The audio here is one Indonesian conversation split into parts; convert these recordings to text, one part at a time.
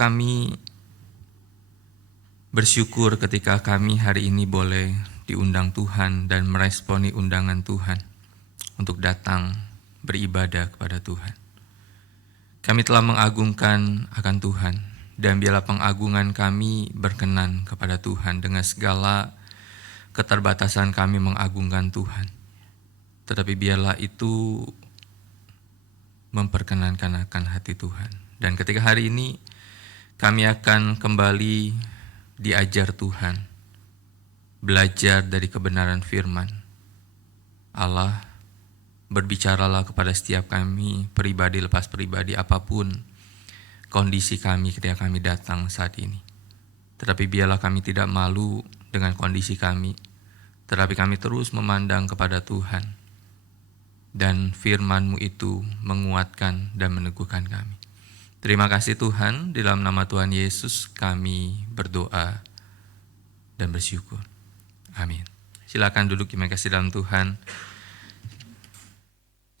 kami bersyukur ketika kami hari ini boleh diundang Tuhan dan meresponi undangan Tuhan untuk datang beribadah kepada Tuhan. Kami telah mengagungkan akan Tuhan, dan biarlah pengagungan kami berkenan kepada Tuhan dengan segala keterbatasan kami mengagungkan Tuhan. Tetapi biarlah itu memperkenankan akan hati Tuhan. Dan ketika hari ini kami akan kembali diajar Tuhan, belajar dari kebenaran firman Allah, berbicaralah kepada setiap kami, pribadi lepas pribadi, apapun kondisi kami ketika kami datang saat ini. Tetapi biarlah kami tidak malu dengan kondisi kami, tetapi kami terus memandang kepada Tuhan, dan firman-Mu itu menguatkan dan meneguhkan kami. Terima kasih Tuhan, di dalam nama Tuhan Yesus kami berdoa dan bersyukur. Amin. Silakan duduk, terima kasih dalam Tuhan.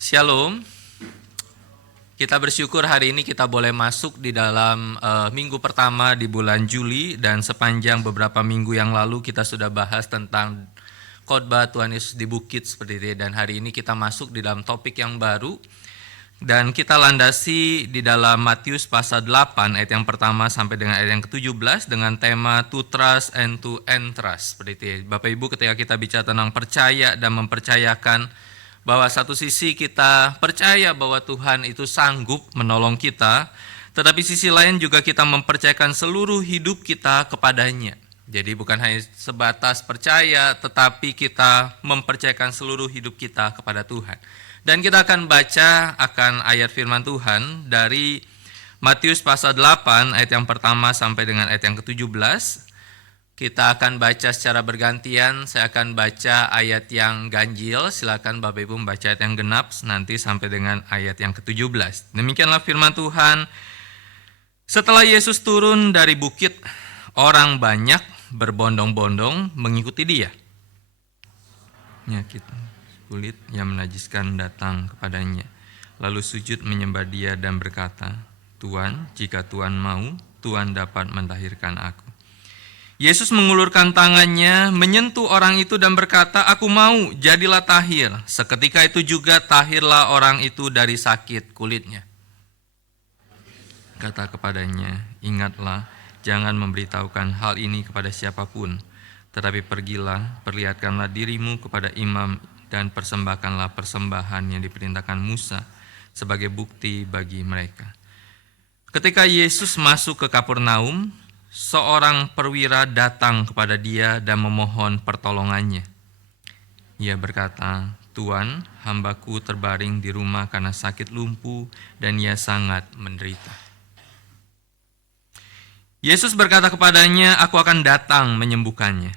Shalom. Kita bersyukur hari ini kita boleh masuk di dalam minggu pertama di bulan Juli, dan sepanjang beberapa minggu yang lalu kita sudah bahas tentang khotbah Tuhan Yesus di bukit seperti itu. Dan hari ini kita masuk di dalam topik yang baru, dan kita landasi di dalam Matius pasal 8 ayat yang pertama sampai dengan ayat yang ke-17 dengan tema to trust and to entrust seperti itu. Bapak Ibu, ketika kita bicara tentang percaya dan mempercayakan, bahwa satu sisi kita percaya bahwa Tuhan itu sanggup menolong kita, tetapi sisi lain juga kita mempercayakan seluruh hidup kita kepadanya. Jadi bukan hanya sebatas percaya, tetapi kita mempercayakan seluruh hidup kita kepada Tuhan. Dan kita akan baca akan ayat firman Tuhan dari Matius pasal 8 ayat yang pertama sampai dengan ayat yang ke-17. Kita akan baca secara bergantian. Saya akan baca ayat yang ganjil, silakan Bapak Ibu membaca ayat yang genap nanti sampai dengan ayat yang ke-17. Demikianlah firman Tuhan. Setelah Yesus turun dari bukit, orang banyak berbondong-bondong mengikuti Dia. Penyakit kulit yang menajiskan datang kepadanya, lalu sujud menyembah Dia dan berkata, "Tuhan, jika Tuhan mau, Tuhan dapat mentahirkan aku." Yesus mengulurkan tangannya, menyentuh orang itu dan berkata, "Aku mau, jadilah tahir." Seketika itu juga tahirlah orang itu dari sakit kulitnya. Kata kepadanya, "Ingatlah, jangan memberitahukan hal ini kepada siapapun, tetapi pergilah, perlihatkanlah dirimu kepada imam dan persembahkanlah persembahan yang diperintahkan Musa sebagai bukti bagi mereka." Ketika Yesus masuk ke Kapernaum, seorang perwira datang kepada Dia dan memohon pertolongannya. Ia berkata, "Tuan, hambaku terbaring di rumah karena sakit lumpuh dan ia sangat menderita." Yesus berkata kepadanya, "Aku akan datang menyembuhkannya."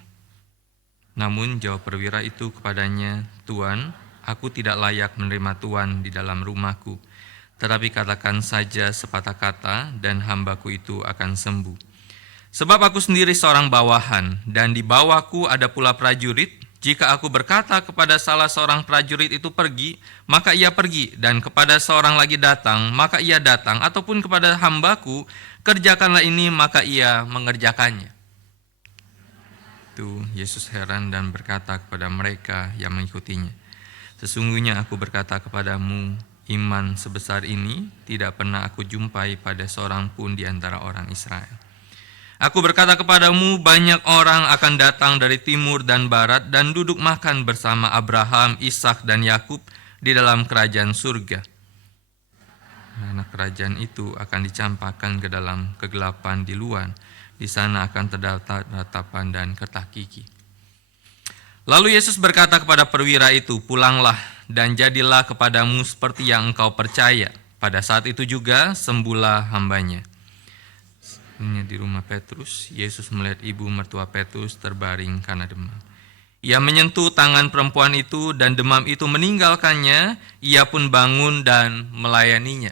Namun jawab perwira itu kepadanya, "Tuan, aku tidak layak menerima Tuan di dalam rumahku, tetapi katakan saja sepatah kata dan hambaku itu akan sembuh. Sebab aku sendiri seorang bawahan, dan di bawahku ada pula prajurit. Jika aku berkata kepada salah seorang prajurit itu pergi, maka ia pergi, dan kepada seorang lagi datang, maka ia datang, ataupun kepada hambaku, kerjakanlah ini, maka ia mengerjakannya." Itu Yesus heran dan berkata kepada mereka yang mengikutinya, "Sesungguhnya aku berkata kepadamu, iman sebesar ini tidak pernah aku jumpai pada seorang pun di antara orang Israel. Aku berkata kepadamu, banyak orang akan datang dari timur dan barat dan duduk makan bersama Abraham, Ishak dan Yakub di dalam kerajaan surga. Anak kerajaan itu akan dicampakkan ke dalam kegelapan di luar. Di sana akan terdapat ratapan dan kertak gigi." Lalu Yesus berkata kepada perwira itu, "Pulanglah dan jadilah kepadamu seperti yang engkau percaya." Pada saat itu juga sembuhlah hambanya. Di rumah Petrus, Yesus melihat ibu mertua Petrus terbaring karena demam. Ia menyentuh tangan perempuan itu dan demam itu meninggalkannya. Ia pun bangun dan melayaninya.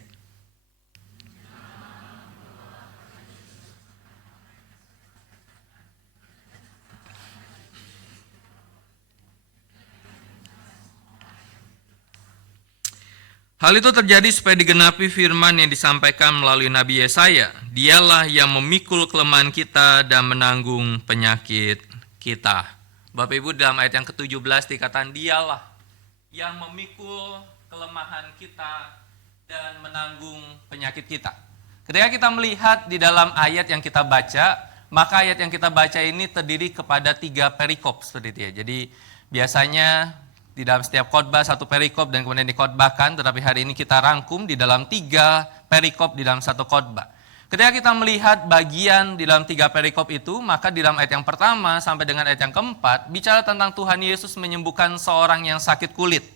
Hal itu terjadi supaya digenapi firman yang disampaikan melalui Nabi Yesaya. Dialah yang memikul kelemahan kita dan menanggung penyakit kita. Bapak Ibu, dalam ayat yang ke-17 dikatakan dialah yang memikul kelemahan kita dan menanggung penyakit kita. Ketika kita melihat di dalam ayat yang kita baca, maka ayat yang kita baca ini terdiri kepada 3 perikop seperti itu ya. Jadi biasanya di dalam setiap khotbah 1 perikop dan kemudian dikhotbahkan, tetapi hari ini kita rangkum di dalam 3 perikop di dalam 1 khotbah. Ketika kita melihat bagian di dalam 3 perikop itu, maka di dalam ayat yang pertama sampai dengan ayat yang keempat bicara tentang Tuhan Yesus menyembuhkan seorang yang sakit kulit.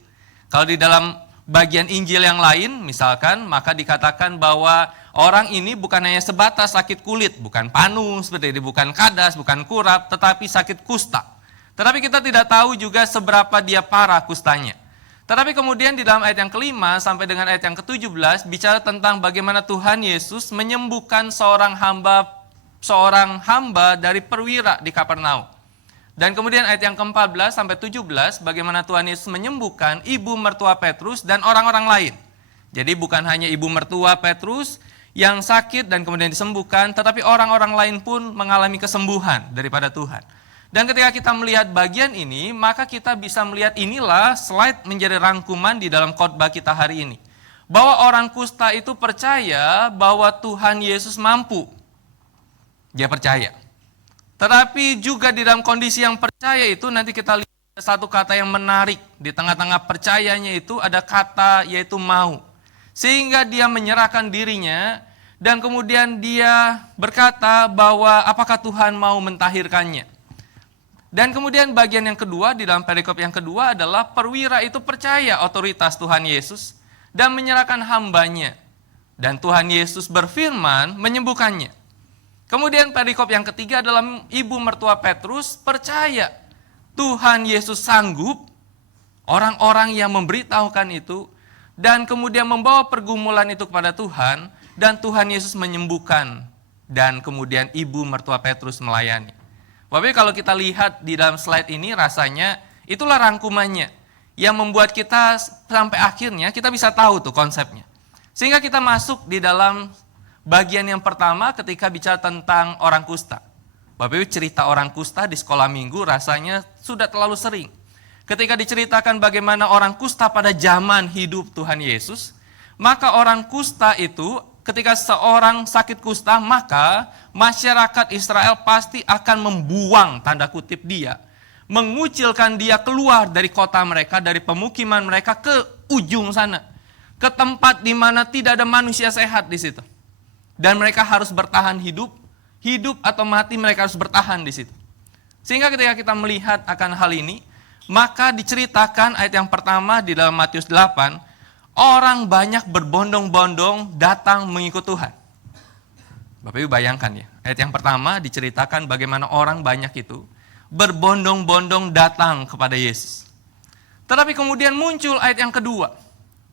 Kalau di dalam bagian Injil yang lain misalkan, maka dikatakan bahwa orang ini bukan hanya sebatas sakit kulit, bukan panu seperti ini, bukan kadas, bukan kurap, tetapi sakit kusta. Tetapi kita tidak tahu juga seberapa dia parah kustanya. Tetapi kemudian di dalam ayat yang kelima sampai dengan ayat yang ke-17 bicara tentang bagaimana Tuhan Yesus menyembuhkan seorang hamba dari perwira di Kapernaum. Dan kemudian ayat yang ke-14 sampai 17 bagaimana Tuhan Yesus menyembuhkan ibu mertua Petrus dan orang-orang lain. Jadi bukan hanya ibu mertua Petrus yang sakit dan kemudian disembuhkan, tetapi orang-orang lain pun mengalami kesembuhan daripada Tuhan. Dan ketika kita melihat bagian ini, maka kita bisa melihat inilah slide menjadi rangkuman di dalam khotbah kita hari ini. Bahwa orang kusta itu percaya bahwa Tuhan Yesus mampu. Dia percaya. Tetapi juga di dalam kondisi yang percaya itu nanti kita lihat satu kata yang menarik. Di tengah-tengah percayanya itu ada kata yaitu mau. Sehingga dia menyerahkan dirinya dan kemudian dia berkata bahwa apakah Tuhan mau mentahirkannya. Dan kemudian bagian yang kedua di dalam perikop yang kedua adalah perwira itu percaya otoritas Tuhan Yesus dan menyerahkan hambanya. Dan Tuhan Yesus berfirman menyembuhkannya. Kemudian perikop yang ketiga adalah ibu mertua Petrus percaya Tuhan Yesus sanggup, orang-orang yang memberitahukan itu, dan kemudian membawa pergumulan itu kepada Tuhan, dan Tuhan Yesus menyembuhkan, dan kemudian ibu mertua Petrus melayani. Bapak kalau kita lihat di dalam slide ini rasanya itulah rangkumannya yang membuat kita sampai akhirnya kita bisa tahu tuh konsepnya. Sehingga kita masuk di dalam bagian yang pertama ketika bicara tentang orang kusta. Bapak Ibu cerita orang kusta di sekolah minggu rasanya sudah terlalu sering. Ketika diceritakan bagaimana orang kusta pada zaman hidup Tuhan Yesus, maka orang kusta itu ketika seorang sakit kusta, maka masyarakat Israel pasti akan membuang tanda kutip dia, mengucilkan dia keluar dari kota mereka, dari pemukiman mereka ke ujung sana, ke tempat di mana tidak ada manusia sehat di situ. Dan mereka harus bertahan hidup atau mati mereka harus bertahan di situ. Sehingga ketika kita melihat akan hal ini, maka diceritakan ayat yang pertama di dalam Matius 8, orang banyak berbondong-bondong datang mengikut Tuhan. Bapak Ibu bayangkan ya, ayat yang pertama diceritakan bagaimana orang banyak itu berbondong-bondong datang kepada Yesus. Tetapi kemudian muncul ayat yang kedua.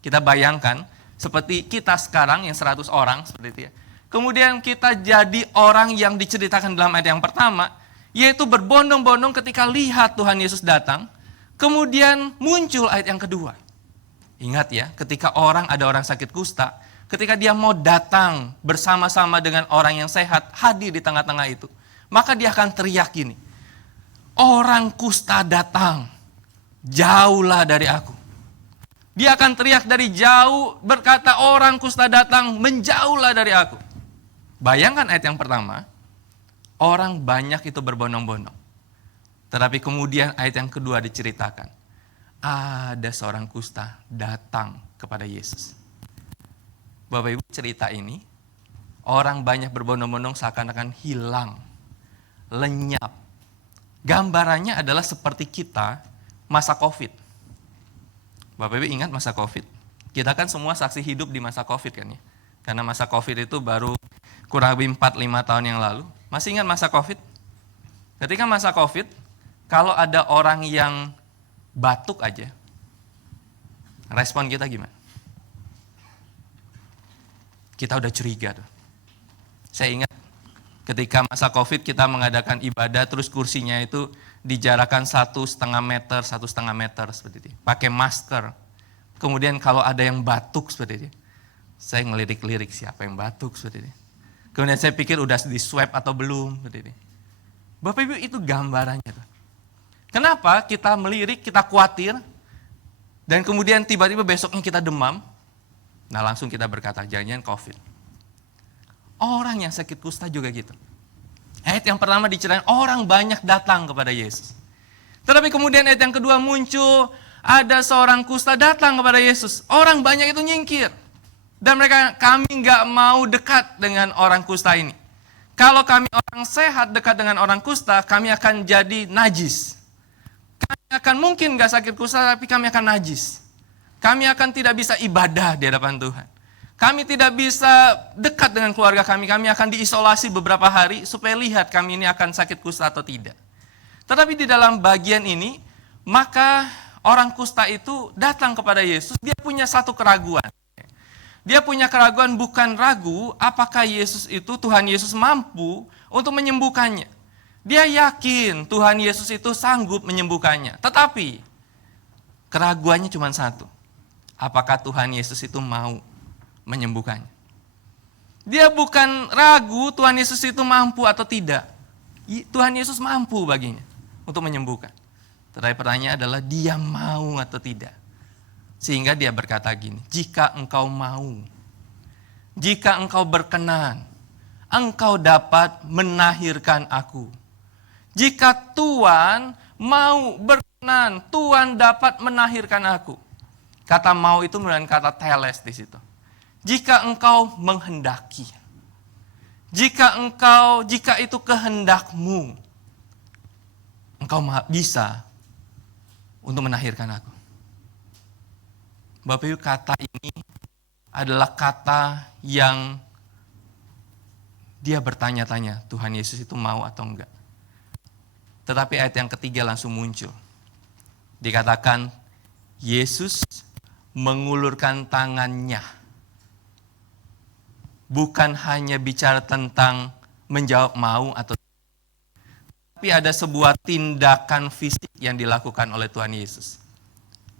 Kita bayangkan seperti kita sekarang yang 100 orang seperti itu ya. Kemudian kita jadi orang yang diceritakan dalam ayat yang pertama, yaitu berbondong-bondong ketika lihat Tuhan Yesus datang. Kemudian muncul ayat yang kedua. Ingat ya, ketika ada orang sakit kusta, ketika dia mau datang bersama-sama dengan orang yang sehat, hadir di tengah-tengah itu, maka dia akan teriak gini, orang kusta datang, jauhlah dari aku. Dia akan teriak dari jauh, berkata orang kusta datang, menjauhlah dari aku. Bayangkan ayat yang pertama, orang banyak itu berbondong-bondong. Tetapi kemudian ayat yang kedua diceritakan, ada seorang kusta datang kepada Yesus. Bapak Ibu cerita ini, orang banyak berbondong-bondong seakan-akan hilang, lenyap. Gambarannya adalah seperti kita masa COVID. Bapak Ibu ingat masa COVID? Kita kan semua saksi hidup di masa COVID kan ya. Karena masa COVID itu baru kurang lebih 4-5 tahun yang lalu. Masih ingat masa COVID? Ketika masa COVID, kalau ada orang yang batuk aja, respon kita gimana? Kita udah curiga tuh. Saya ingat ketika masa COVID kita mengadakan ibadah, terus kursinya itu dijarakan 1,5 meter seperti itu. Pakai masker. Kemudian kalau ada yang batuk seperti itu, saya ngelirik-lirik siapa yang batuk seperti itu. Kemudian saya pikir udah di swab atau belum seperti itu. Bapak Ibu, itu gambarannya tuh. Kenapa kita melirik, kita khawatir, dan kemudian tiba-tiba besoknya kita demam. Nah langsung kita berkata, jangan-jangan COVID. Orang yang sakit kusta juga gitu. Ayat yang pertama diceritain, orang banyak datang kepada Yesus. Tetapi kemudian ayat yang kedua muncul, ada seorang kusta datang kepada Yesus. Orang banyak itu nyingkir. Dan kami nggak mau dekat dengan orang kusta ini. Kalau kami orang sehat dekat dengan orang kusta, kami akan jadi najis. Kami akan mungkin nggak sakit kusta, tapi kami akan najis. Kami akan tidak bisa ibadah di hadapan Tuhan. Kami tidak bisa dekat dengan keluarga kami. Kami akan diisolasi beberapa hari supaya lihat kami ini akan sakit kusta atau tidak. Tetapi di dalam bagian ini, maka orang kusta itu datang kepada Yesus. Dia punya satu keraguan. Dia punya keraguan, bukan ragu apakah Yesus itu, Tuhan Yesus mampu untuk menyembuhkannya. Dia yakin Tuhan Yesus itu sanggup menyembuhkannya. Tetapi keraguannya cuma satu. Apakah Tuhan Yesus itu mau menyembuhkannya? Dia bukan ragu Tuhan Yesus itu mampu atau tidak. Tuhan Yesus mampu baginya untuk menyembuhkan. Tetapi pertanyaan adalah dia mau atau tidak. Sehingga dia berkata gini, jika engkau mau, jika engkau berkenan, engkau dapat menahirkan aku. Jika Tuhan mau berkenan, Tuhan dapat menahirkan aku. Kata mau itu merupakan kata teles di situ. Jika engkau menghendaki, jika itu kehendakmu, engkau bisa untuk menahirkan aku. Bapak Ibu, kata ini adalah kata yang dia bertanya-tanya, Tuhan Yesus itu mau atau enggak. Tetapi ayat yang ketiga langsung muncul. Dikatakan, Yesus mengulurkan tangannya. Bukan hanya bicara tentang menjawab mau atau tidak. Tapi ada sebuah tindakan fisik yang dilakukan oleh Tuhan Yesus.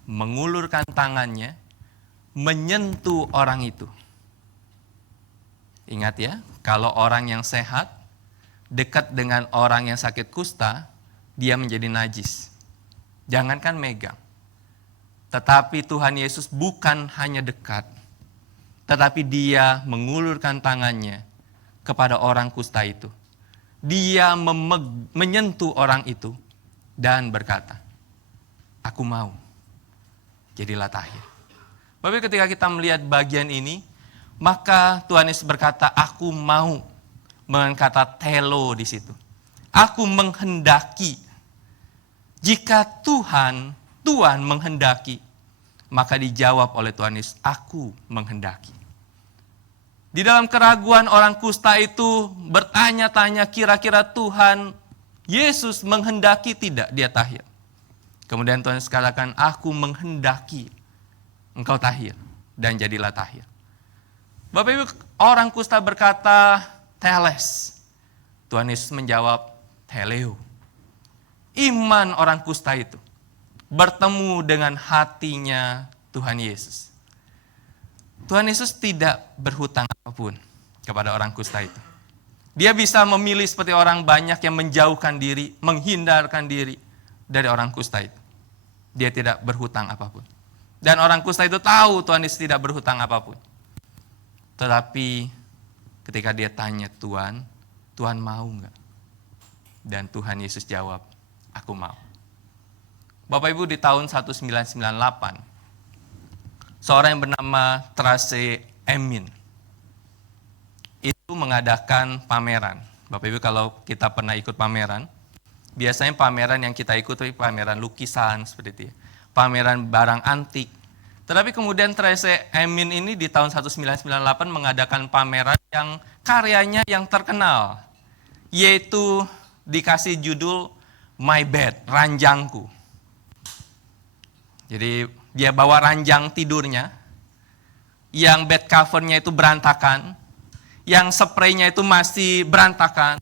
Mengulurkan tangannya, menyentuh orang itu. Ingat ya, kalau orang yang sehat, dekat dengan orang yang sakit kusta, dia menjadi najis. Jangankan megang. Tetapi Tuhan Yesus bukan hanya dekat, tetapi dia mengulurkan tangannya kepada orang kusta itu. Dia menyentuh orang itu dan berkata, aku mau. Jadilah tahir. Bapak, ketika kita melihat bagian ini, maka Tuhan Yesus berkata, aku mau, dengan kata telo di situ. Aku menghendaki. Jika Tuhan menghendaki, maka dijawab oleh Tuhan Yesus, aku menghendaki. Di dalam keraguan orang kusta itu bertanya-tanya, kira-kira Tuhan Yesus menghendaki tidak dia tahir. Kemudian Tuhan Yesus katakan, aku menghendaki engkau tahir, dan jadilah tahir. Bapak Ibu, orang kusta berkata, teles. Tuhan Yesus menjawab, teleo. Iman orang kusta itu bertemu dengan hatinya Tuhan Yesus. Tuhan Yesus tidak berhutang apapun kepada orang kusta itu. Dia bisa memilih seperti orang banyak yang menjauhkan diri, menghindarkan diri dari orang kusta itu. Dia tidak berhutang apapun. Dan orang kusta itu tahu Tuhan Yesus tidak berhutang apapun. Tetapi ketika dia tanya Tuhan mau enggak? Dan Tuhan Yesus jawab, aku mau. Bapak Ibu, di tahun 1998, seorang yang bernama Trace Emin itu mengadakan pameran. Bapak Ibu, kalau kita pernah ikut pameran, biasanya pameran yang kita ikuti pameran lukisan seperti itu ya. Pameran barang antik. Tetapi kemudian Trace Emin ini di tahun 1998 mengadakan pameran yang karyanya yang terkenal. Yaitu dikasih judul My Bed, ranjangku. Jadi dia bawa ranjang tidurnya, yang bed covernya itu berantakan, yang spraynya itu masih berantakan.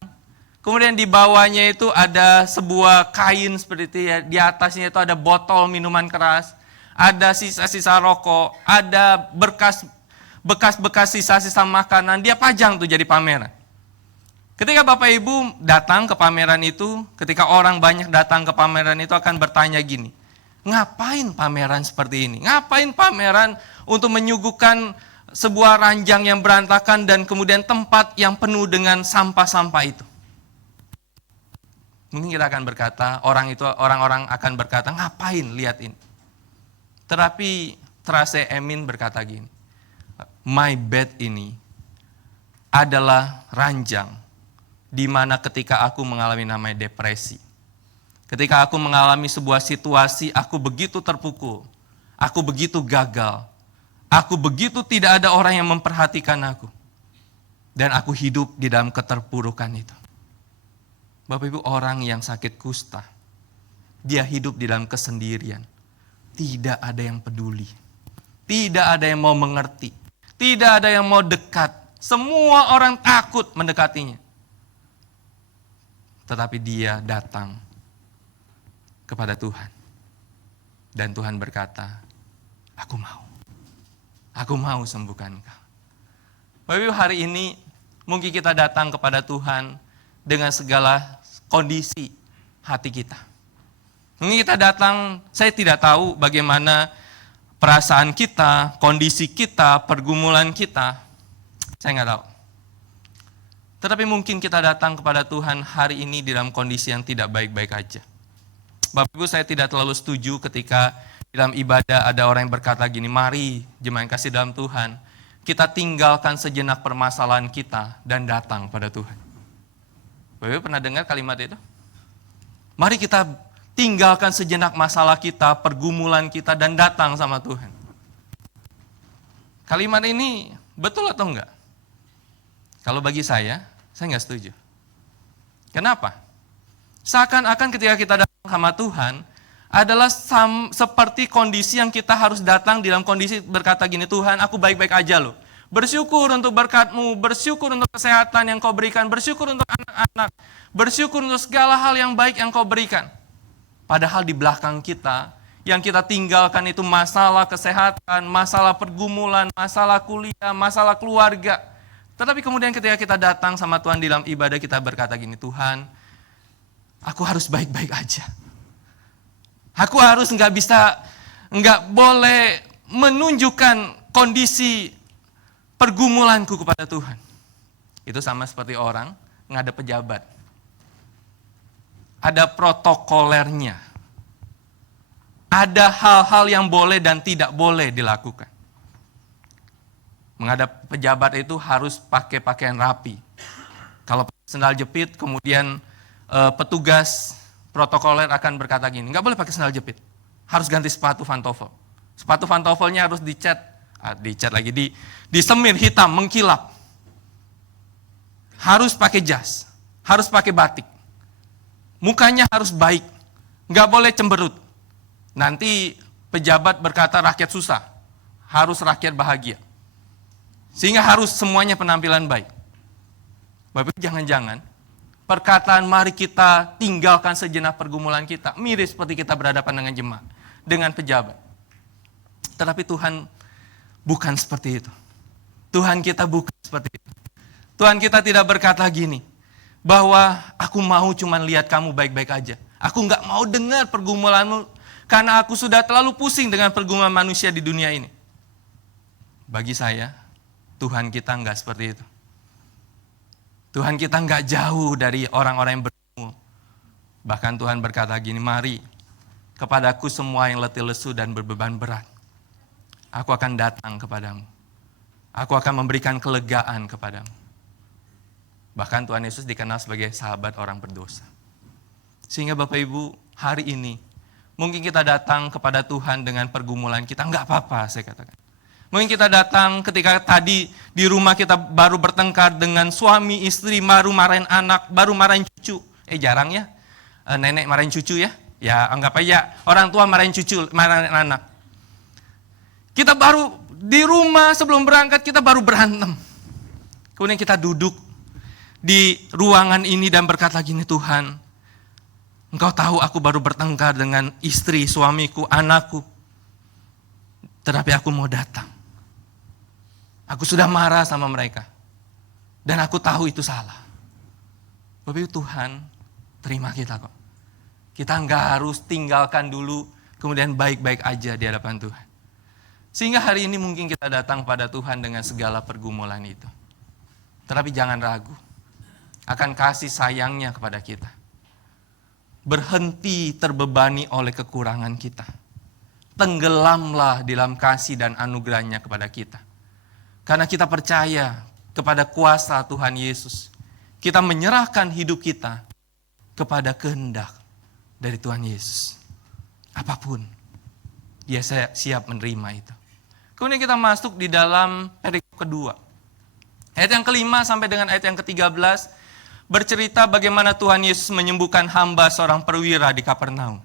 Kemudian di bawahnya itu ada sebuah kain seperti itu ya, di atasnya itu ada botol minuman keras, ada sisa-sisa rokok, ada bekas-bekas sisa-sisa makanan, dia pajang tuh jadi pameran. Ketika Bapak Ibu datang ke pameran itu, ketika orang banyak datang ke pameran itu akan bertanya gini, ngapain pameran seperti ini? Ngapain pameran untuk menyuguhkan sebuah ranjang yang berantakan dan kemudian tempat yang penuh dengan sampah-sampah itu? Mungkin kita akan berkata, orang-orang akan berkata, ngapain lihat ini? Tetapi Trase Emin berkata gini, my bed ini adalah ranjang di mana ketika aku mengalami namanya depresi, ketika aku mengalami sebuah situasi, aku begitu terpukul, aku begitu gagal, aku begitu tidak ada orang yang memperhatikan aku, dan aku hidup di dalam keterpurukan itu. Bapak Ibu, orang yang sakit kusta, dia hidup di dalam kesendirian, tidak ada yang peduli, tidak ada yang mau mengerti, tidak ada yang mau dekat, semua orang takut mendekatinya. Tetapi dia datang kepada Tuhan. Dan Tuhan berkata, aku mau sembuhkan kau. Bapak Ibu, hari ini mungkin kita datang kepada Tuhan dengan segala kondisi hati kita. Mungkin kita datang, saya tidak tahu bagaimana perasaan kita, kondisi kita, pergumulan kita. Saya nggak tahu. Tetapi mungkin kita datang kepada Tuhan hari ini di dalam kondisi yang tidak baik-baik aja. Bapak Ibu, saya tidak terlalu setuju ketika dalam ibadah ada orang yang berkata gini, mari jemaat yang kasih dalam Tuhan, kita tinggalkan sejenak permasalahan kita dan datang pada Tuhan. Bapak Ibu pernah dengar kalimat itu? Mari kita tinggalkan sejenak masalah kita, pergumulan kita dan datang sama Tuhan. Kalimat ini betul atau enggak? Kalau bagi saya nggak setuju. Kenapa? Seakan-akan ketika kita datang sama Tuhan, adalah seperti kondisi yang kita harus datang dalam kondisi berkata gini, Tuhan aku baik-baik aja loh. Bersyukur untuk berkat-Mu, bersyukur untuk kesehatan yang Kau berikan, bersyukur untuk anak-anak, bersyukur untuk segala hal yang baik yang Kau berikan. Padahal di belakang kita, yang kita tinggalkan itu masalah kesehatan, masalah pergumulan, masalah kuliah, masalah keluarga. Tetapi kemudian ketika kita datang sama Tuhan di dalam ibadah, kita berkata gini, Tuhan, aku harus baik-baik aja. Aku harus nggak boleh menunjukkan kondisi pergumulanku kepada Tuhan. Itu sama seperti orang ngadep pejabat. Ada protokolernya. Ada hal-hal yang boleh dan tidak boleh dilakukan. Menghadap pejabat itu harus pakai pakaian rapi. Kalau sendal jepit, kemudian petugas protokoler akan berkata gini, nggak boleh pakai sendal jepit, harus ganti sepatu pantofel. Sepatu pantoffelnya harus dicat lagi, disemir hitam, mengkilap. Harus pakai jas, harus pakai batik. Mukanya harus baik, nggak boleh cemberut. Nanti pejabat berkata rakyat susah, harus rakyat bahagia. Sehingga harus semuanya penampilan baik. Bapak jangan-jangan perkataan mari kita tinggalkan sejenak pergumulan kita mirip seperti kita berhadapan dengan jemaat, dengan pejabat. Tetapi Tuhan bukan seperti itu. Tuhan kita bukan seperti itu. Tuhan kita tidak berkata gini, bahwa aku mau cuma lihat kamu baik-baik aja. Aku nggak mau dengar pergumulanmu, karena aku sudah terlalu pusing dengan pergumulan manusia di dunia ini. Bagi saya, Tuhan kita enggak seperti itu. Tuhan kita enggak jauh dari orang-orang yang bergumul. Bahkan Tuhan berkata gini, mari kepadaku semua yang letih lesu dan berbeban berat. Aku akan datang kepadamu. Aku akan memberikan kelegaan kepadamu. Bahkan Tuhan Yesus dikenal sebagai sahabat orang berdosa. Sehingga Bapak Ibu, hari ini, mungkin kita datang kepada Tuhan dengan pergumulan kita, enggak apa-apa saya katakan. Mungkin kita datang ketika tadi di rumah kita baru bertengkar dengan suami, istri, baru marahin anak, baru marahin cucu. Jarang ya, nenek marahin cucu ya. Ya anggap aja orang tua marahin cucu, marahin anak. Kita baru di rumah sebelum berangkat kita baru berantem. Kemudian kita duduk di ruangan ini dan berkata gini, Tuhan, Engkau tahu aku baru bertengkar dengan istri, suamiku, anakku. Tetapi aku mau datang. Aku sudah marah sama mereka. Dan aku tahu itu salah. Tapi Tuhan terima kita kok. Kita nggak harus tinggalkan dulu, kemudian baik-baik aja di hadapan Tuhan. Sehingga hari ini mungkin kita datang pada Tuhan dengan segala pergumulan itu. Tetapi jangan ragu akan kasih sayangnya kepada kita. Berhenti terbebani oleh kekurangan kita. Tenggelamlah di dalam kasih dan anugerahnya kepada kita. Karena kita percaya kepada kuasa Tuhan Yesus. Kita menyerahkan hidup kita kepada kehendak dari Tuhan Yesus. Apapun, Dia siap menerima itu. Kemudian kita masuk di dalam perikop kedua. Ayat yang kelima sampai dengan ayat yang ke-13 bercerita bagaimana Tuhan Yesus menyembuhkan hamba seorang perwira di Kapernaum.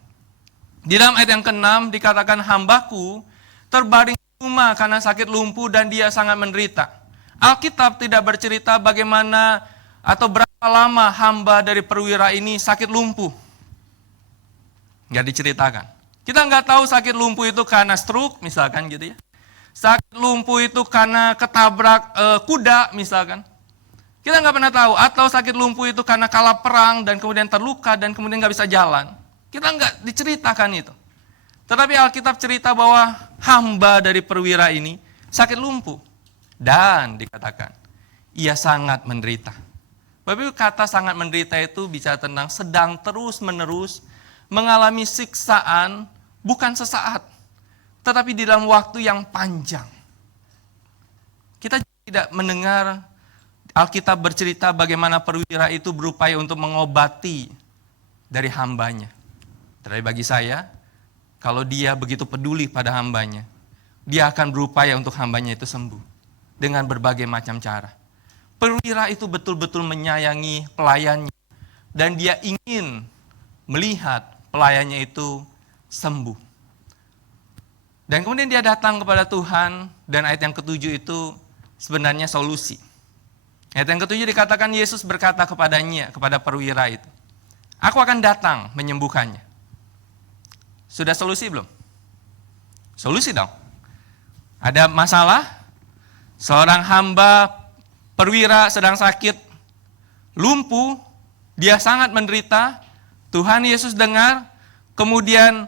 Di dalam ayat yang ke-6 dikatakan, hambaku terbaring di rumah karena sakit lumpuh dan dia sangat menderita. Alkitab tidak bercerita bagaimana atau berapa lama hamba dari perwira ini sakit lumpuh. Nggak diceritakan. Kita nggak tahu sakit lumpuh itu karena stroke misalkan gitu ya. Sakit lumpuh itu karena ketabrak kuda misalkan. Kita nggak pernah tahu. Atau sakit lumpuh itu karena kalah perang dan kemudian terluka dan kemudian nggak bisa jalan. Kita nggak diceritakan itu. Tetapi Alkitab cerita bahwa hamba dari perwira ini sakit lumpuh. Dan dikatakan, ia sangat menderita. Bapak Ibu, kata sangat menderita itu bicara tentang sedang terus menerus mengalami siksaan bukan sesaat. Tetapi di dalam waktu yang panjang. Kita tidak mendengar Alkitab bercerita bagaimana perwira itu berupaya untuk mengobati dari hambanya. Tetapi bagi saya, kalau dia begitu peduli pada hambanya, dia akan berupaya untuk hambanya itu sembuh. Dengan berbagai macam cara. Perwira itu betul-betul menyayangi pelayannya. Dan dia ingin melihat pelayannya itu sembuh. Dan kemudian dia datang kepada Tuhan, dan ayat yang ke-7 itu sebenarnya solusi. Ayat yang ke-7 dikatakan Yesus berkata kepadanya, kepada perwira itu, aku akan datang menyembuhkannya. Sudah solusi belum? Solusi dong. Ada masalah? Seorang hamba perwira sedang sakit, lumpuh, dia sangat menderita, Tuhan Yesus dengar, kemudian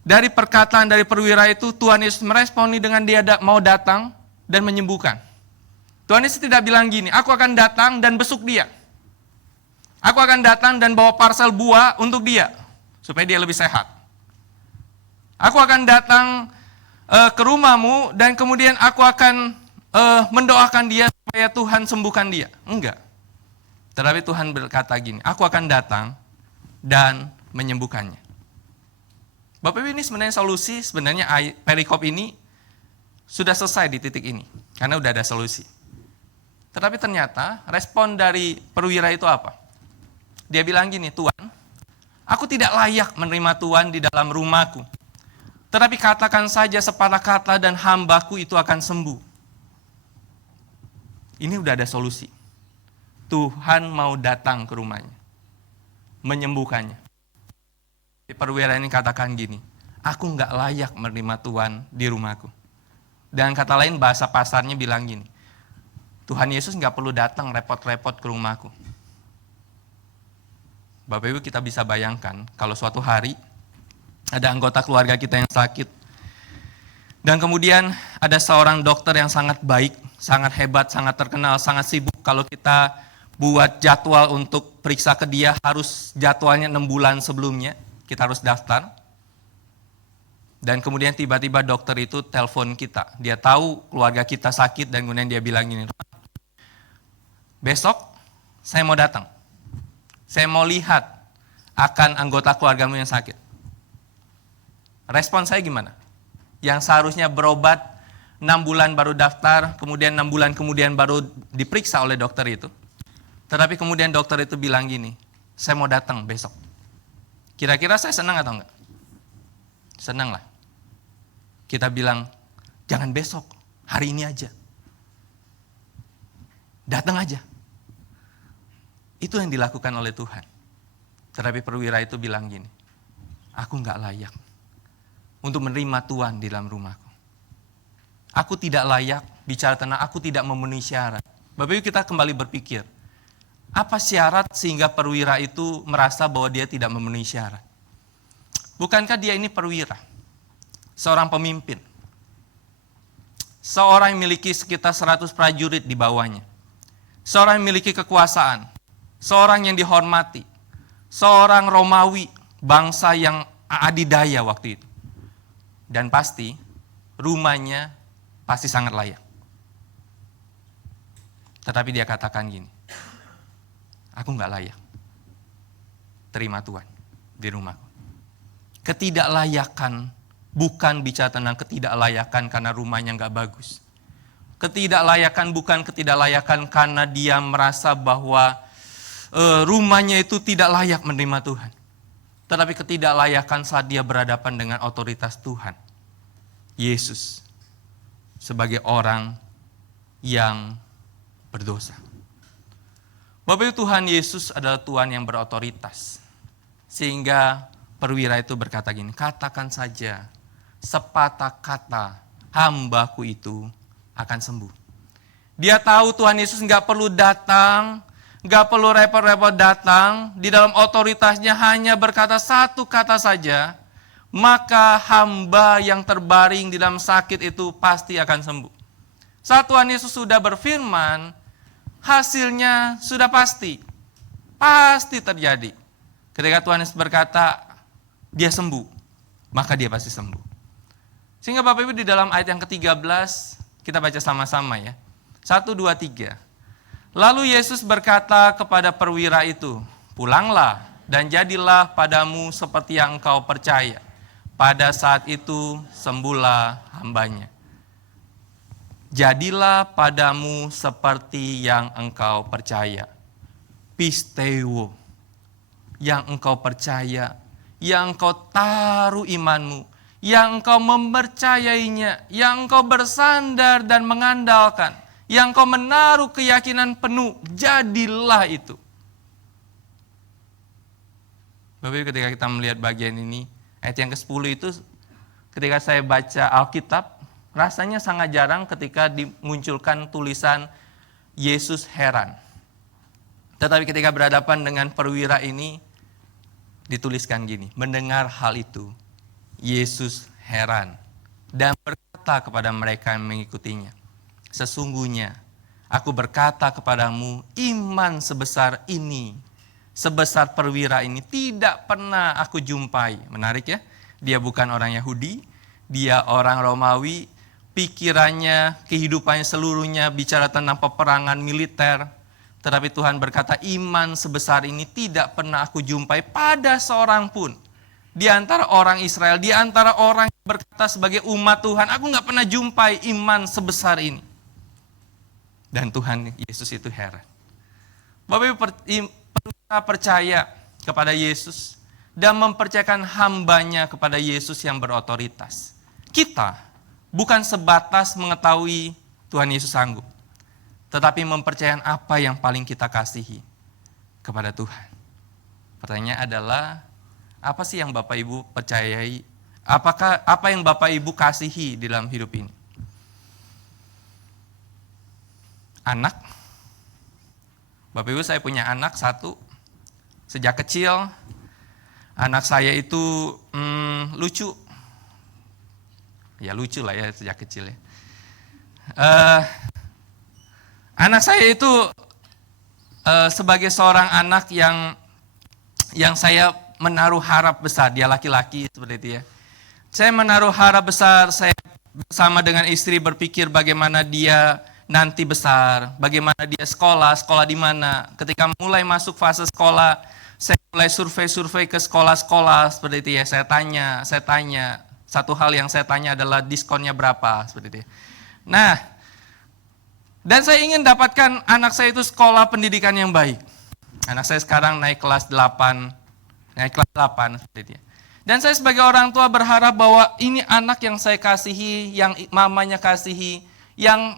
dari perkataan dari perwira itu, Tuhan Yesus meresponi dengan dia mau datang dan menyembuhkan. Tuhan Yesus tidak bilang gini, aku akan datang dan besuk dia. Aku akan datang dan bawa parsel buah untuk dia, supaya dia lebih sehat. Aku akan datang ke rumahmu dan kemudian aku akan mendoakan dia supaya Tuhan sembuhkan dia. Enggak. Tetapi Tuhan berkata gini, aku akan datang dan menyembuhkannya. Bapak Ibu, ini sebenarnya solusi, sebenarnya perikop ini sudah selesai di titik ini. Karena udah ada solusi. Tetapi ternyata respon dari perwira itu apa? Dia bilang gini, Tuhan, aku tidak layak menerima Tuhan di dalam rumahku. Tetapi katakan saja sepatah kata dan hambaku itu akan sembuh. Ini udah ada solusi. Tuhan mau datang ke rumahnya. Menyembuhkannya. Perwira ini katakan gini, aku nggak layak menerima Tuhan di rumahku. Dan kata lain bahasa pasarnya bilang gini, Tuhan Yesus nggak perlu datang repot-repot ke rumahku. Bapak Ibu, kita bisa bayangkan kalau suatu hari ada anggota keluarga kita yang sakit. Dan kemudian ada seorang dokter yang sangat baik, sangat hebat, sangat terkenal, sangat sibuk. Kalau kita buat jadwal untuk periksa ke dia harus jadwalnya 6 bulan sebelumnya. Kita harus daftar. Dan kemudian tiba-tiba dokter itu telepon kita. Dia tahu keluarga kita sakit dan kemudian dia bilang gini, besok saya mau datang. Saya mau lihat akan anggota keluargamu yang sakit. Respon saya gimana? Yang seharusnya berobat 6 bulan baru daftar, kemudian 6 bulan kemudian baru diperiksa oleh dokter itu. Tetapi kemudian dokter itu bilang gini, saya mau datang besok. Kira-kira saya senang atau enggak? Senang lah. Kita bilang, jangan besok, hari ini aja. Datang aja. Itu yang dilakukan oleh Tuhan. Tetapi perwira itu bilang gini, aku enggak layak untuk menerima Tuhan di dalam rumahku. Aku tidak layak bicara tentang aku tidak memenuhi syarat. Bapak Ibu, kita kembali berpikir, apa syarat sehingga perwira itu merasa bahwa dia tidak memenuhi syarat? Bukankah dia ini perwira, seorang pemimpin, seorang yang memiliki sekitar 100 prajurit di bawahnya, seorang yang memiliki kekuasaan, seorang yang dihormati, seorang Romawi, bangsa yang adidaya waktu itu. Dan pasti rumahnya pasti sangat layak. Tetapi dia katakan gini, aku nggak layak terima Tuhan di rumahku. Ketidaklayakan bukan bicara tentang ketidaklayakan karena rumahnya nggak bagus. Ketidaklayakan bukan ketidaklayakan karena dia merasa bahwa rumahnya itu tidak layak menerima Tuhan. Tetapi ketidaklayakan saat dia berhadapan dengan otoritas Tuhan. Yesus sebagai orang yang berdosa. Bapak Ibu, Tuhan Yesus adalah Tuhan yang berotoritas. Sehingga perwira itu berkata gini, katakan saja sepatah kata hambaku itu akan sembuh. Dia tahu Tuhan Yesus nggak perlu datang, nggak perlu repot-repot datang, di dalam otoritasnya hanya berkata satu kata saja, maka hamba yang terbaring di dalam sakit itu pasti akan sembuh. Saat Tuhan Yesus sudah berfirman, hasilnya sudah pasti terjadi. Ketika Tuhan Yesus berkata, dia sembuh, maka dia pasti sembuh. Sehingga Bapak Ibu di dalam ayat yang ke-13, kita baca sama-sama ya. 1, 2, 3. Lalu Yesus berkata kepada perwira itu, pulanglah dan jadilah padamu seperti yang engkau percaya. Pada saat itu sembuhlah hambanya. Jadilah padamu seperti yang engkau percaya. Pisteuo, yang engkau percaya, yang engkau taruh imanmu, yang engkau mempercayainya, yang engkau bersandar dan mengandalkan, yang engkau menaruh keyakinan penuh, jadilah itu. Bapak Ibu, ketika kita melihat bagian ini, ayat yang ke-10 itu, ketika saya baca Alkitab, rasanya sangat jarang ketika dimunculkan tulisan Yesus heran. Tetapi ketika berhadapan dengan perwira ini, dituliskan gini, mendengar hal itu, Yesus heran dan berkata kepada mereka yang mengikutinya, sesungguhnya aku berkata kepadamu, iman sebesar ini, sebesar perwira ini tidak pernah aku jumpai. Menarik ya, dia bukan orang Yahudi, dia orang Romawi, pikirannya, kehidupannya seluruhnya bicara tentang peperangan militer. Tetapi Tuhan berkata, iman sebesar ini tidak pernah aku jumpai pada seorang pun. Di antara orang Israel, di antara orang yang berkata sebagai umat Tuhan, aku gak pernah jumpai iman sebesar ini. Dan Tuhan Yesus itu heran. Bapak Ibu, kita percaya kepada Yesus dan mempercayakan hambanya kepada Yesus yang berotoritas. Kita bukan sebatas mengetahui Tuhan Yesus sanggup, tetapi mempercayakan apa yang paling kita kasihi kepada Tuhan. Pertanyaannya adalah, apa sih yang Bapak Ibu percayai? Apa yang Bapak Ibu kasihi di dalam hidup ini? Anak. Bapak Ibu, saya punya anak satu. Sejak kecil, anak saya itu lucu. Ya lucu lah ya sejak kecil ya. Anak saya itu sebagai seorang anak yang saya menaruh harap besar. Dia laki-laki seperti itu ya. Saya menaruh harap besar, saya bersama dengan istri berpikir bagaimana dia nanti besar, bagaimana dia sekolah di mana. Ketika mulai masuk fase sekolah, saya mulai survei ke sekolah-sekolah seperti itu ya. Saya tanya. Satu hal yang saya tanya adalah diskonnya berapa seperti itu ya. Nah, dan saya ingin dapatkan anak saya itu sekolah pendidikan yang baik. Anak saya sekarang naik kelas 8 seperti itu ya. Dan saya sebagai orang tua berharap bahwa ini anak yang saya kasihi, yang mamanya kasihi, yang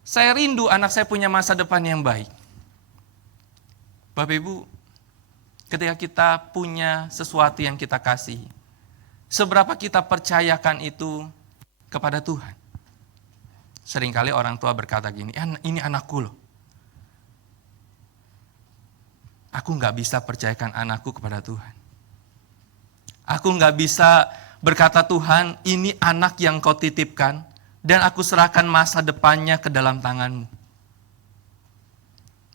saya rindu anak saya punya masa depan yang baik. Bapak Ibu, ketika kita punya sesuatu yang kita kasihi, seberapa kita percayakan itu kepada Tuhan? Seringkali orang tua berkata gini, ini anakku loh. Aku nggak bisa percayakan anakku kepada Tuhan. Aku nggak bisa berkata, Tuhan, ini anak yang kau titipkan, dan aku serahkan masa depannya ke dalam tangan-Mu.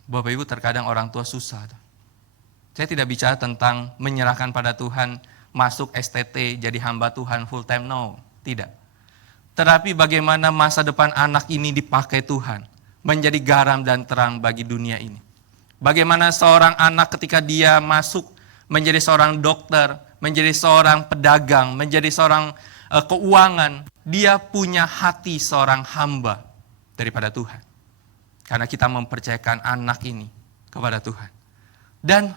Bapak Ibu, terkadang orang tua susah. Saya tidak bicara tentang menyerahkan pada Tuhan, masuk STT, jadi hamba Tuhan full time, no, tidak. Tetapi bagaimana masa depan anak ini dipakai Tuhan, menjadi garam dan terang bagi dunia ini. Bagaimana seorang anak ketika dia masuk menjadi seorang dokter, menjadi seorang pedagang, menjadi seorang keuangan, dia punya hati seorang hamba daripada Tuhan. Karena kita mempercayakan anak ini kepada Tuhan. Dan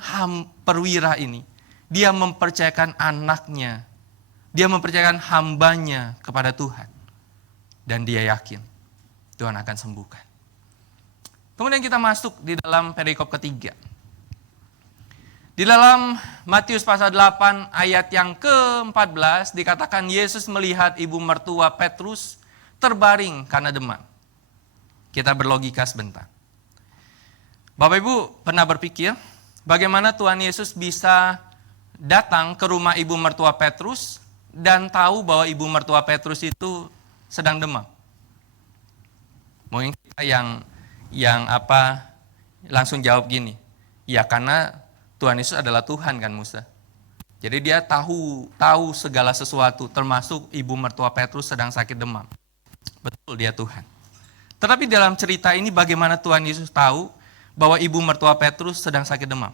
perwira ini, dia mempercayakan anaknya, dia mempercayakan hambanya kepada Tuhan. Dan dia yakin Tuhan akan sembuhkan. Kemudian kita masuk di dalam perikop ketiga. Di dalam Matius pasal 8 ayat yang ke-14 dikatakan Yesus melihat ibu mertua Petrus terbaring karena demam. Kita berlogika sebentar. Bapak Ibu pernah berpikir bagaimana Tuhan Yesus bisa datang ke rumah ibu mertua Petrus dan tahu bahwa ibu mertua Petrus itu sedang demam? Mungkin kita yang langsung jawab gini, ya karena Tuhan Yesus adalah Tuhan kan Musa. Jadi dia tahu segala sesuatu, termasuk ibu mertua Petrus sedang sakit demam. Betul, dia Tuhan. Tetapi dalam cerita ini bagaimana Tuhan Yesus tahu bahwa ibu mertua Petrus sedang sakit demam?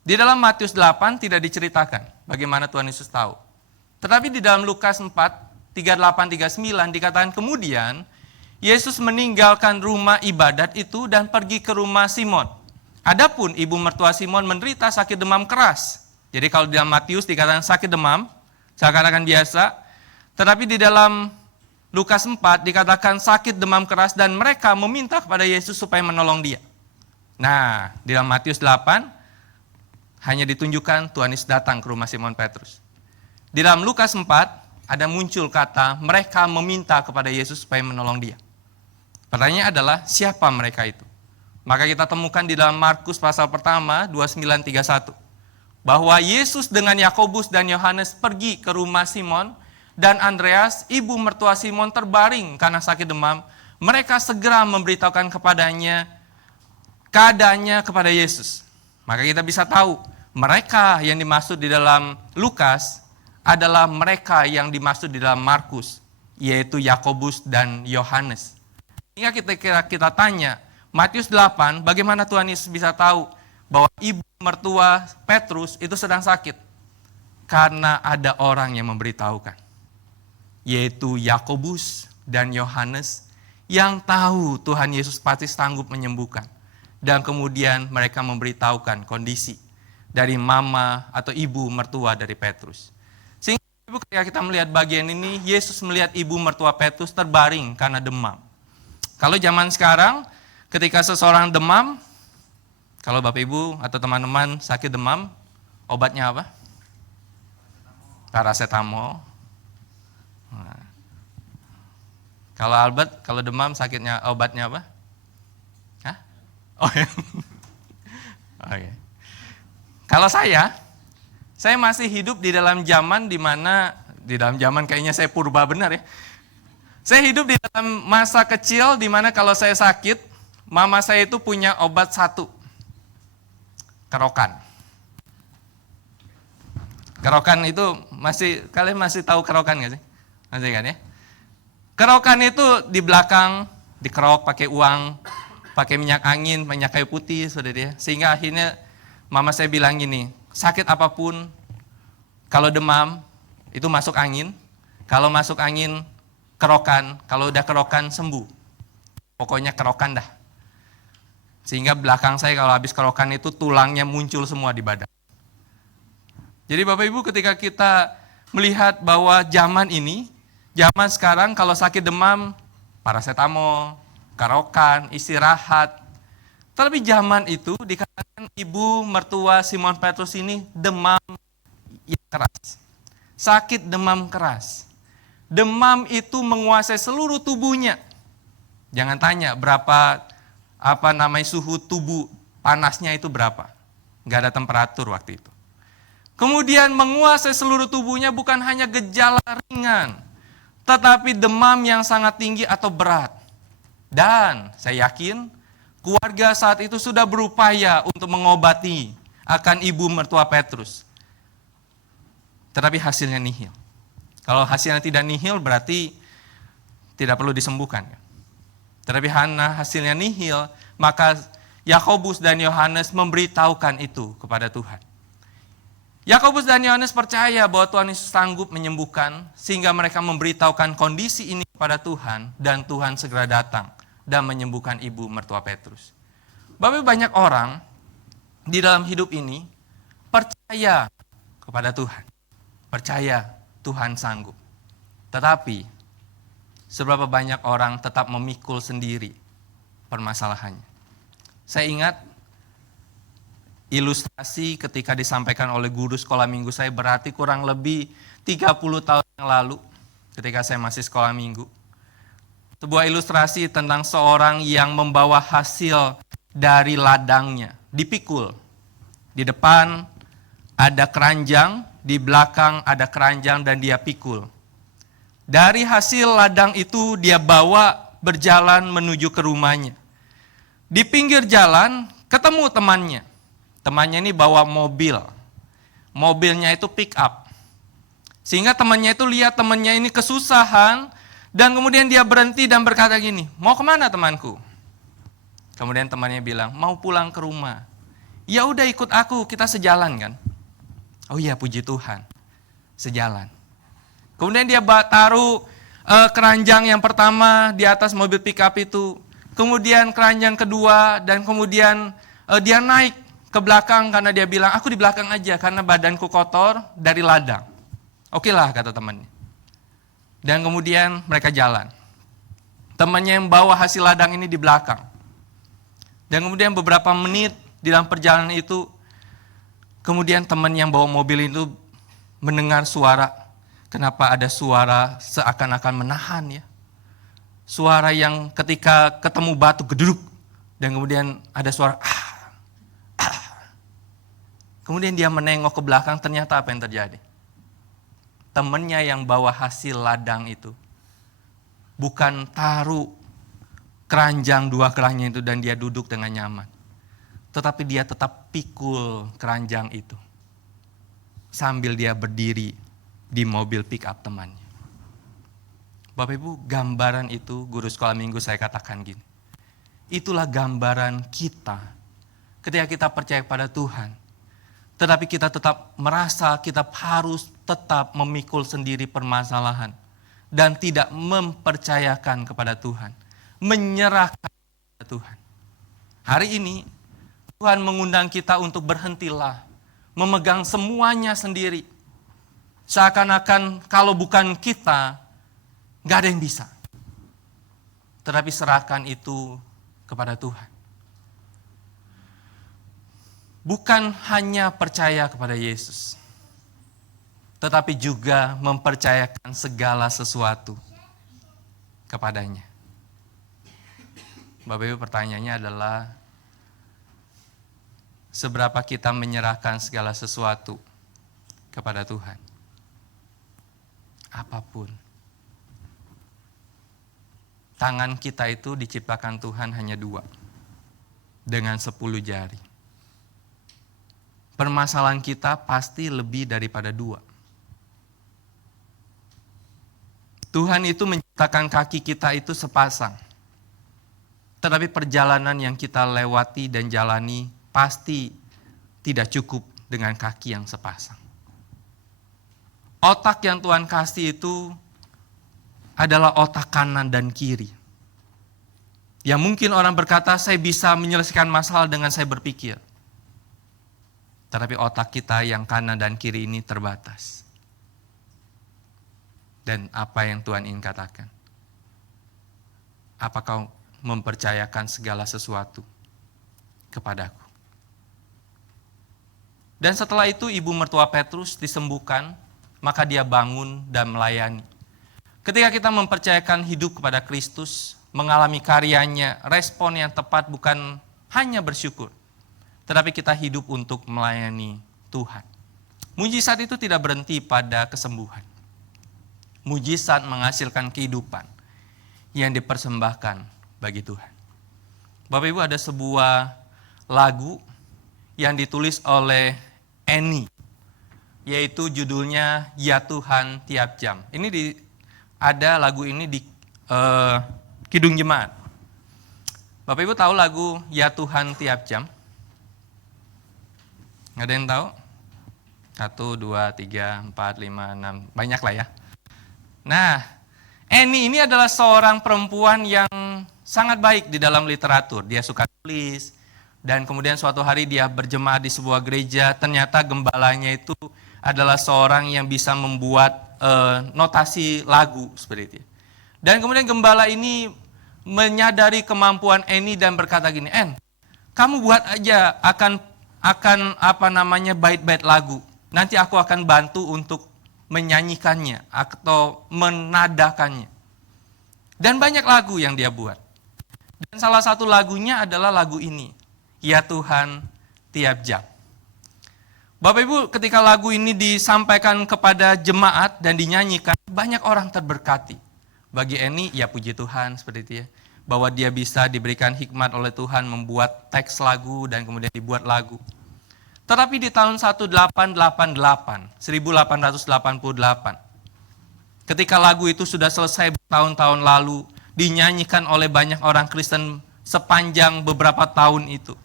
Di dalam Matius 8 tidak diceritakan bagaimana Tuhan Yesus tahu. Tetapi di dalam Lukas 4, 38-39 dikatakan kemudian Yesus meninggalkan rumah ibadat itu dan pergi ke rumah Simon. Adapun ibu mertua Simon menderita sakit demam keras. Jadi kalau di dalam Matius dikatakan sakit demam, seakan-akan biasa. Tetapi di dalam Lukas 4 dikatakan sakit demam keras dan mereka meminta kepada Yesus supaya menolong dia. Nah, di dalam Matius 8 hanya ditunjukkan Tuhan Yesus datang ke rumah Simon Petrus. Di dalam Lukas 4 ada muncul kata mereka meminta kepada Yesus supaya menolong dia. Pertanyaannya adalah siapa mereka itu? Maka kita temukan di dalam Markus pasal pertama 29-31 bahwa Yesus dengan Yakobus dan Yohanes pergi ke rumah Simon dan Andreas, ibu mertua Simon terbaring karena sakit demam. Mereka segera memberitahukan kepadanya keadaannya kepada Yesus. Maka kita bisa tahu mereka yang dimaksud di dalam Lukas adalah mereka yang dimaksud di dalam Markus, yaitu Yakobus dan Yohanes. Hingga kita tanya, Matius 8, bagaimana Tuhan Yesus bisa tahu bahwa ibu mertua Petrus itu sedang sakit? Karena ada orang yang memberitahukan, yaitu Yakobus dan Yohanes yang tahu Tuhan Yesus pasti sanggup menyembuhkan. Dan kemudian mereka memberitahukan kondisi dari mama atau ibu mertua dari Petrus. Sehingga ketika kita melihat bagian ini, Yesus melihat ibu mertua Petrus terbaring karena demam. Kalau zaman sekarang, ketika seseorang demam, kalau Bapak Ibu atau teman-teman sakit demam, obatnya apa? Paracetamol. Nah. Kalau Albert, kalau demam sakitnya obatnya apa? Hah? Oh ya. Oke. Kalau saya masih hidup di dalam zaman di mana, di dalam zaman kayaknya saya purba benar ya. Saya hidup di dalam masa kecil di mana kalau saya sakit, mama saya itu punya obat satu. Kerokan. Kerokan itu kalian masih tahu kerokan nggak sih? Masih kan ya? Kerokan itu di belakang dikerok pakai uang, pakai minyak angin, minyak kayu putih, saudara ya. Sehingga akhirnya mama saya bilang gini, sakit apapun, kalau demam itu masuk angin, kalau masuk angin kerokan, kalau udah kerokan sembuh. Pokoknya kerokan dah. Sehingga belakang saya kalau habis kerokan itu tulangnya muncul semua di badan. Jadi Bapak Ibu ketika kita melihat bahwa zaman ini, zaman sekarang kalau sakit demam, paracetamol, kerokan, istirahat. Tapi zaman itu dikatakan ibu mertua Simon Petrus ini demam yang keras. Sakit demam keras. Demam itu menguasai seluruh tubuhnya. Jangan tanya berapa suhu tubuh panasnya itu berapa. Nggak ada temperatur waktu itu. Kemudian menguasai seluruh tubuhnya bukan hanya gejala ringan, tetapi demam yang sangat tinggi atau berat. Dan saya yakin keluarga saat itu sudah berupaya untuk mengobati akan ibu mertua Petrus. Tetapi hasilnya nihil. Kalau hasilnya tidak nihil berarti tidak perlu disembuhkan. Tetapi karena hasilnya nihil, maka Yakobus dan Yohanes memberitahukan itu kepada Tuhan. Yakobus dan Yohanes percaya bahwa Tuhan Yesus sanggup menyembuhkan, sehingga mereka memberitahukan kondisi ini kepada Tuhan, dan Tuhan segera datang dan menyembuhkan ibu mertua Petrus. Bapak, banyak orang di dalam hidup ini percaya kepada Tuhan, percaya Tuhan sanggup. Tetapi seberapa banyak orang tetap memikul sendiri permasalahannya. Saya ingat ilustrasi ketika disampaikan oleh guru sekolah minggu saya, berarti kurang lebih 30 tahun yang lalu ketika saya masih sekolah minggu. Sebuah ilustrasi tentang seorang yang membawa hasil dari ladangnya, dipikul. Di depan ada keranjang, di belakang ada keranjang dan dia pikul. Dari hasil ladang itu dia bawa berjalan menuju ke rumahnya. Di pinggir jalan ketemu temannya. Temannya ini bawa mobil. Mobilnya itu pick up. Sehingga temannya itu lihat temannya ini kesusahan dan kemudian dia berhenti dan berkata gini, "Mau kemana temanku?" Kemudian temannya bilang, "Mau pulang ke rumah." "Ya udah ikut aku, kita sejalan kan?" "Oh iya, puji Tuhan, sejalan." Kemudian dia taruh keranjang yang pertama di atas mobil pick up itu. Kemudian keranjang kedua dan kemudian dia naik ke belakang karena dia bilang, "Aku di belakang aja karena badanku kotor dari ladang." "Oke lah," kata temannya. Dan kemudian mereka jalan. Temannya yang bawa hasil ladang ini di belakang. Dan kemudian beberapa menit di dalam perjalanan itu, kemudian teman yang bawa mobil itu mendengar suara. Kenapa ada suara seakan-akan menahan ya? Suara yang ketika ketemu batu geduduk. Dan kemudian ada suara Kemudian dia menengok ke belakang, ternyata apa yang terjadi? Temannya yang bawa hasil ladang itu bukan taruh keranjang, dua keranjang itu dan dia duduk dengan nyaman. Tetapi dia tetap pikul keranjang itu sambil dia berdiri di mobil pick up temannya. Bapak Ibu, gambaran itu guru sekolah minggu saya katakan gini. Itulah gambaran kita ketika kita percaya pada Tuhan. Tetapi kita tetap merasa kita harus tetap memikul sendiri permasalahan. Dan tidak mempercayakan kepada Tuhan. Menyerahkan kepada Tuhan. Hari ini Tuhan mengundang kita untuk berhentilah. Memegang semuanya sendiri. Seakan-akan kalau bukan kita, gak ada yang bisa. Tetapi serahkan itu kepada Tuhan. Bukan hanya percaya kepada Yesus, tetapi juga mempercayakan segala sesuatu kepadanya. Bapak Ibu, pertanyaannya adalah, seberapa kita menyerahkan segala sesuatu kepada Tuhan? Apapun. Tangan kita itu diciptakan Tuhan hanya 2, dengan 10 jari. Permasalahan kita pasti lebih daripada 2. Tuhan itu menciptakan kaki kita itu sepasang. Tetapi perjalanan yang kita lewati dan jalani pasti tidak cukup dengan kaki yang sepasang. Otak yang Tuhan kasih itu adalah otak kanan dan kiri. Yang mungkin orang berkata, saya bisa menyelesaikan masalah dengan saya berpikir. Tetapi otak kita yang kanan dan kiri ini terbatas. Dan apa yang Tuhan ingin katakan? Apakah mempercayakan segala sesuatu kepadaku? Dan setelah itu ibu mertua Petrus disembuhkan, maka dia bangun dan melayani. Ketika kita mempercayakan hidup kepada Kristus, mengalami karyanya, respon yang tepat bukan hanya bersyukur, tetapi kita hidup untuk melayani Tuhan. Mujizat itu tidak berhenti pada kesembuhan. Mujizat menghasilkan kehidupan yang dipersembahkan bagi Tuhan. Bapak Ibu, ada sebuah lagu yang ditulis oleh Eni, yaitu judulnya Ya Tuhan Tiap Jam. Ada lagu ini di Kidung Jemaat. Bapak Ibu tahu lagu Ya Tuhan Tiap Jam? Ada yang tahu? 1, 2, 3, 4, 5, 6, banyak lah ya. Nah, Eni ini adalah seorang perempuan yang sangat baik di dalam literatur. Dia suka tulis, dan kemudian suatu hari dia berjemaat di sebuah gereja. Ternyata gembalanya itu adalah seorang yang bisa membuat notasi lagu seperti itu. Dan kemudian gembala ini menyadari kemampuan Eni dan berkata gini, En, kamu buat aja akan bait-bait lagu. Nanti aku akan bantu untuk menyanyikannya atau menadakannya. Dan banyak lagu yang dia buat. Dan salah satu lagunya adalah lagu ini, Ya Tuhan Tiap Jam. Bapak Ibu, ketika lagu ini disampaikan kepada jemaat dan dinyanyikan, banyak orang terberkati. Bagi Eni, ya puji Tuhan seperti itu ya. Bahwa dia bisa diberikan hikmat oleh Tuhan membuat teks lagu dan kemudian dibuat lagu. Tetapi di tahun 1888, ketika lagu itu sudah selesai bertahun-tahun lalu, dinyanyikan oleh banyak orang Kristen sepanjang beberapa tahun itu.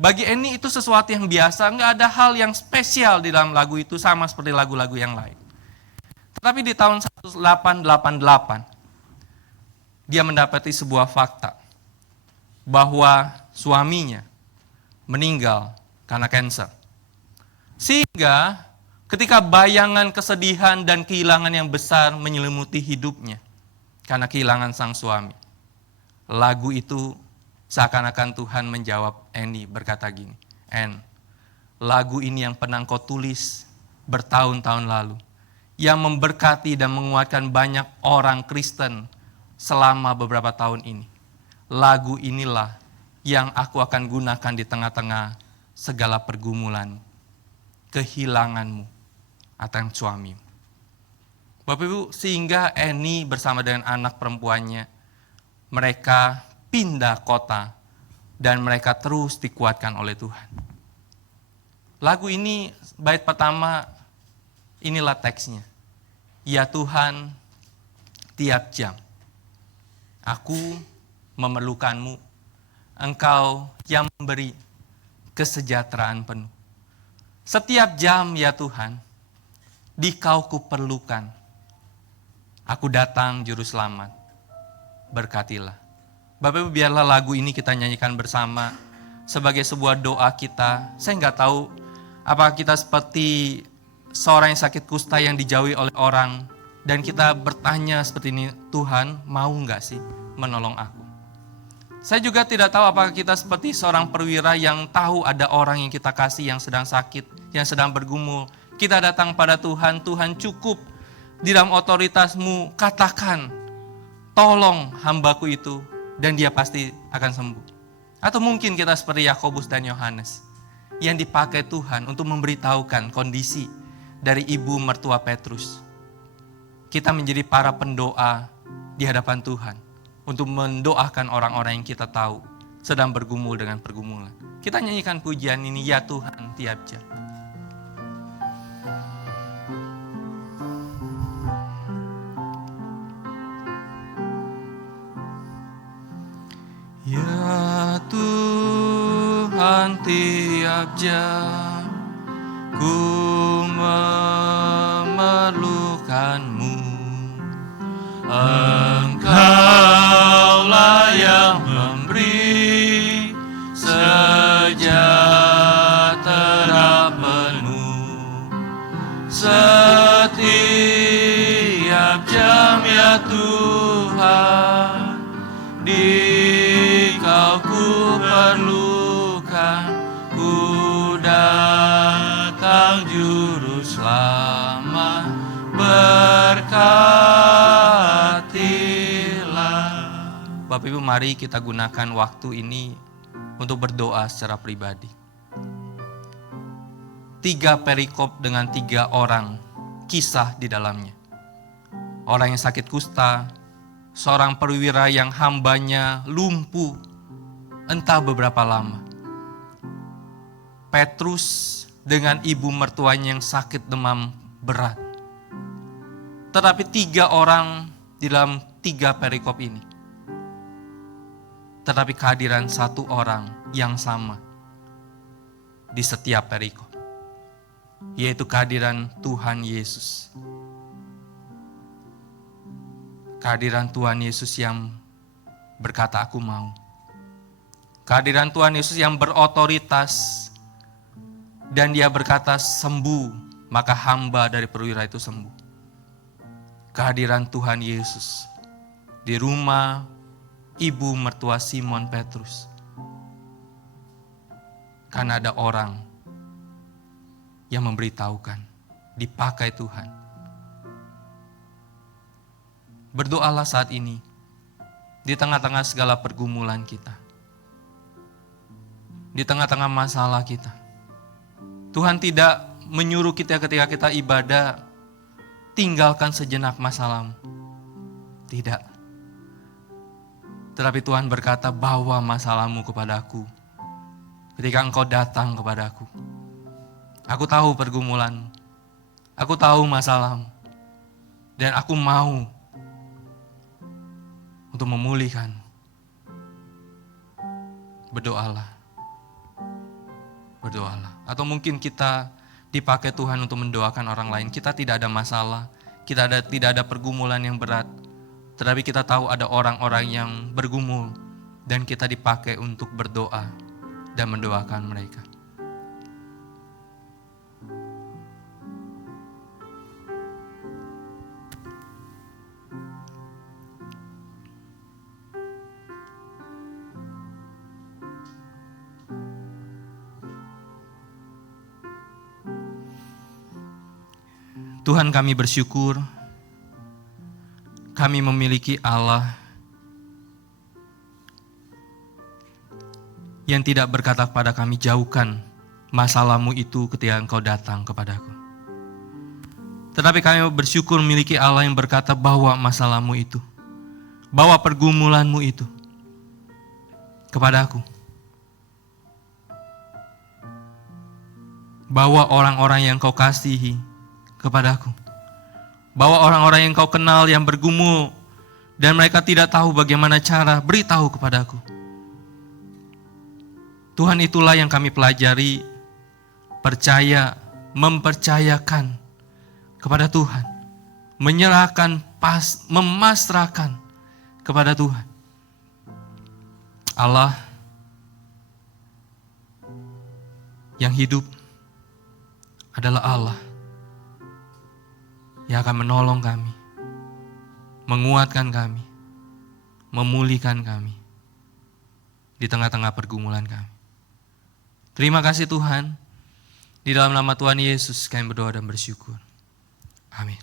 Bagi Eni itu sesuatu yang biasa, nggak ada hal yang spesial di dalam lagu itu sama seperti lagu-lagu yang lain. Tetapi di tahun 1888, dia mendapati sebuah fakta bahwa suaminya meninggal karena kanker. Sehingga ketika bayangan kesedihan dan kehilangan yang besar menyelimuti hidupnya karena kehilangan sang suami, lagu itu seakan-akan Tuhan menjawab Eni berkata gini, En, lagu ini yang pernah kau tulis bertahun-tahun lalu, yang memberkati dan menguatkan banyak orang Kristen selama beberapa tahun ini. Lagu inilah yang aku akan gunakan di tengah-tengah segala pergumulan, kehilanganmu atau suamimu. Bapak Ibu, sehingga Eni bersama dengan anak perempuannya, mereka pindah kota dan mereka terus dikuatkan oleh Tuhan. Lagu ini, bait pertama, inilah teksnya. Ya Tuhan, tiap jam, aku memerlukanmu, Engkau yang memberi kesejahteraan penuh. Setiap jam ya Tuhan, di Kau kuperlukan. Aku datang juru selamat, berkatilah. Bapak Ibu, biarlah lagu ini kita nyanyikan bersama sebagai sebuah doa kita. Saya nggak tahu apakah kita seperti seorang yang sakit kusta yang dijauhi oleh orang dan kita bertanya seperti ini, Tuhan mau nggak sih menolong aku? Saya juga tidak tahu apakah kita seperti seorang perwira yang tahu ada orang yang kita kasih yang sedang sakit, yang sedang bergumul. Kita datang pada Tuhan, Tuhan cukup di dalam otoritas-Mu, katakan, tolong hambaku itu, dan dia pasti akan sembuh. Atau mungkin kita seperti Yakobus dan Yohanes, yang dipakai Tuhan untuk memberitahukan kondisi dari ibu mertua Petrus. Kita menjadi para pendoa di hadapan Tuhan, untuk mendoakan orang-orang yang kita tahu sedang bergumul dengan pergumulan. Kita nyanyikan pujian ini, Ya Tuhan tiap jam. Ya Tuhan tiap jam ku memerlukan-Mu. Engkaulah yang memberi sejahtera penuh. Setiap jam ya Tuhan, di Kau ku perlukan. Ku datang juru selamat, berkati Bapak Ibu, mari kita gunakan waktu ini untuk berdoa secara pribadi. 3 perikop dengan 3 orang kisah di dalamnya. Orang yang sakit kusta, seorang perwira yang hambanya lumpuh entah beberapa lama. Petrus dengan ibu mertuanya yang sakit demam berat. Tetapi 3 orang di dalam 3 perikop ini. Tetapi kehadiran 1 orang yang sama di setiap perikop, yaitu kehadiran Tuhan Yesus. Kehadiran Tuhan Yesus yang berkata, aku mau. Kehadiran Tuhan Yesus yang berotoritas, dan dia berkata sembuh, maka hamba dari perwira itu sembuh. Kehadiran Tuhan Yesus di rumah ibu mertua Simon Petrus. Karena ada orang yang memberitahukan, dipakai Tuhan. Berdoalah saat ini di tengah-tengah segala pergumulan kita, di tengah-tengah masalah kita. Tuhan tidak menyuruh kita ketika kita ibadah, tinggalkan sejenak masalahmu. Tidak. Tetapi Tuhan berkata, bawa masalahmu kepadaku. Ketika engkau datang kepadaku, aku tahu pergumulanmu, aku tahu masalahmu, dan aku mau untuk memulihkan. Berdoalah. Berdoalah. Atau mungkin kita dipakai Tuhan untuk mendoakan orang lain. Kita tidak ada masalah, tidak ada pergumulan yang berat, tetapi kita tahu ada orang-orang yang bergumul, dan kita dipakai untuk berdoa dan mendoakan mereka. Tuhan, kami bersyukur kami memiliki Allah yang tidak berkata kepada kami, jauhkan masalahmu itu ketika engkau datang kepadaku. Tetapi kami bersyukur memiliki Allah yang berkata, bawa masalahmu itu, bawa pergumulanmu itu kepadaku. Bawa orang-orang yang kau kasihi kepadaku. Bawa orang-orang yang kau kenal yang bergumul dan mereka tidak tahu bagaimana cara, beritahu kepadaku. Tuhan, itulah yang kami pelajari, percaya, mempercayakan kepada Tuhan, menyerahkan, memasrahkan kepada Tuhan. Allah yang hidup adalah Allah yang akan menolong kami, menguatkan kami, memulihkan kami di tengah-tengah pergumulan kami. Terima kasih Tuhan, di dalam nama Tuhan Yesus kami berdoa dan bersyukur. Amin.